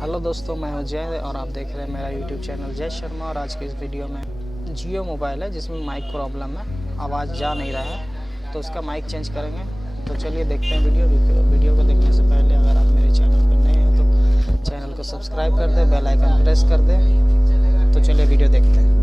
Hello दोस्तों, मैं हूं जय और आप देख रहे हैं मेरा यूट्यूब चैनल जय शर्मा। और आज के इस वीडियो में जियो मोबाइल है जिसमें माइक प्रॉब्लम है, आवाज़ जा नहीं रहा है, तो उसका माइक चेंज करेंगे। तो चलिए देखते हैं वीडियो को देखने से पहले अगर आप मेरे चैनल पर नए हैं तो चैनल को सब्सक्राइब कर दें, बेल आइकन प्रेस कर दें। तो चलिए वीडियो देखते हैं।